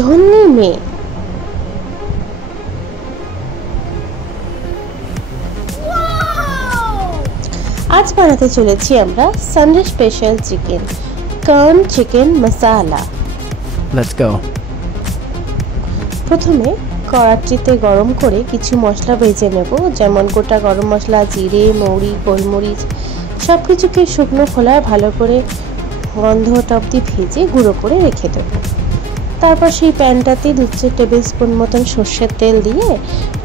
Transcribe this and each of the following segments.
ধন্যী মেয়ে। আজ বানাতে চলেছি আমরা Sunday special chicken, corn chicken masala. Let's go. প্রথমে কড়াইতে গরম করে কিছু মশলা ভেজে নেব, যেমন গোটা গরম মশলা, জিরে, মৌরি, গোলমরিচ সবকিছুকে শুকনো খোলায় ভালো করে গন্ধটা অবধি ভেজে গুঁড়ো করে রেখে দেব। তারপর সেই প্যানটাতে 2 টেবিল স্পুন মতন সর্ষের তেল দিয়ে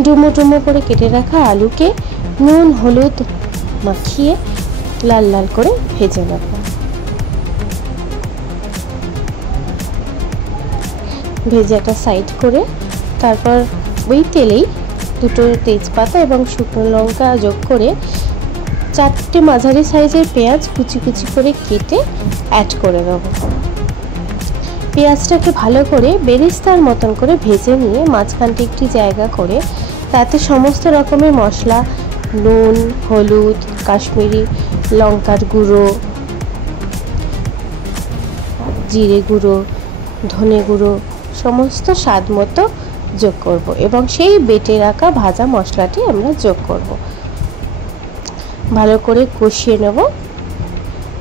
ডুমো ডুমো করে কেটে রাখা আলুকে নুন হলুদ মাখিয়ে লাল লাল করে ভেজে নেব। ভেজে একটা সাইড করে তারপর ওই তেলেই 2 তেজপাতা এবং শুকনো লঙ্কা যোগ করে 4টে মাঝারি সাইজের পেঁয়াজ কুচি কুচি করে কেটে অ্যাড করে দেব। পেঁয়াজটাকে ভালো করে বেরেস্তার মতন করে ভেজে নিয়ে মাঝখানটা একটি জায়গা করে তাতে সমস্ত রকমের মশলা, নুন, হলুদ, কাশ্মীরি লঙ্কার গুঁড়ো, জিরে গুঁড়ো, ধনে গুঁড়ো সমস্ত স্বাদ মতো যোগ করব এবং সেই বেটে রাখা ভাজা মশলাটি আমরা যোগ করব। ভালো করে কষিয়ে নেব।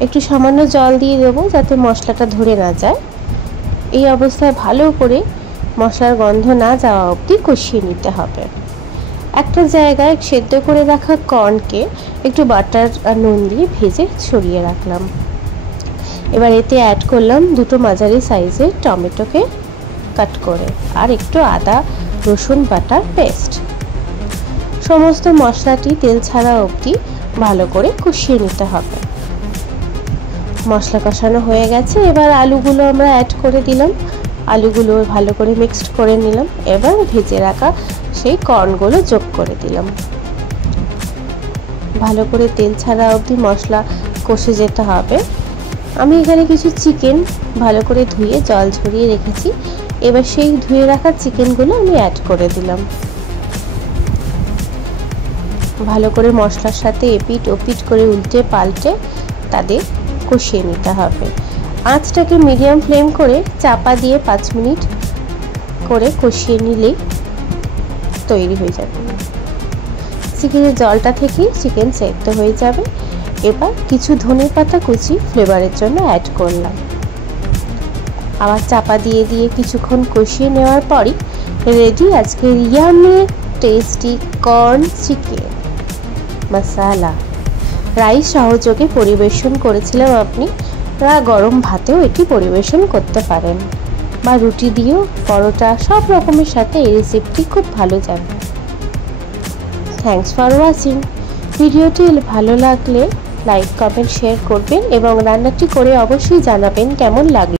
একটু সামান্য জল দিয়ে দেবো যাতে মশলাটা ধরে না যায়। এই অবস্থায় ভালো করে মশলার গন্ধ না যাওয়া অবধি কষিয়ে নিতে হবে। একটা জায়গায় সেদ্ধ করে রাখা কর্নকে একটু বাটার আর নুন দিয়ে ভেজে ছড়িয়ে রাখলাম। এবার এতে অ্যাড করলাম 2 মাঝারি সাইজের টমেটোকে কাট করে আর একটু আদা রসুন বাটার পেস্ট। সমস্ত মশলাটি তেল ছাড়া অবধি ভালো করে কষিয়ে নিতে হবে। মশলা কষানো হয়ে গেছে, এবার আলুগুলো আমরা অ্যাড করে দিলাম। আলুগুলো ভালো করে মিক্সড করে নিলাম। এবার ভেজে রাখা সেই কর্নগুলো যোগ করে দিলাম। ভালো করে তেল ছাড়া অবধি মশলা কষে যেতে হবে। আমি এখানে কিছু চিকেন ভালো করে ধুয়ে জল ঝরিয়ে রেখেছি। এবার সেই ধুয়ে রাখা চিকেনগুলো আমি অ্যাড করে দিলাম। ভালো করে মশলার সাথে এপিট ওপিট করে উল্টে পাল্টে তাদের কষিয়ে নিতে হবে। আঁচটাকে মিডিয়াম ফ্লেম করে চাপা দিয়ে 5 মিনিট করে কষিয়ে নিলেই তৈরি হয়ে যাবে। চিকেনের জলটা থেকেই চিকেন সেদ্ধ হয়ে যাবে। এবার কিছু ধনেপাতা কুচি ফ্লেভারের জন্য অ্যাড করলাম। আবার চাপা দিয়ে দিয়ে কিছুক্ষণ কষিয়ে নেওয়ার পরই রেডি আজকের ইয়ামি টেস্টি কর্ন চিকেন মশলা। রাইস সহযোগে পরিবেশন করেছিলাম। আপনারা গরম ভাতেও এটি পরিবেশন করতে পারেন বা রুটি দিয়েও, পরোটা সব রকমের সাথে এই রেসিপিটি খুব ভালো যাবে। Thanks for watching. ভিডিওটি ভালো লাগলে লাইক কমেন্ট শেয়ার করবেন এবং রান্নাটি করে অবশ্যই জানাবেন কেমন লাগলো।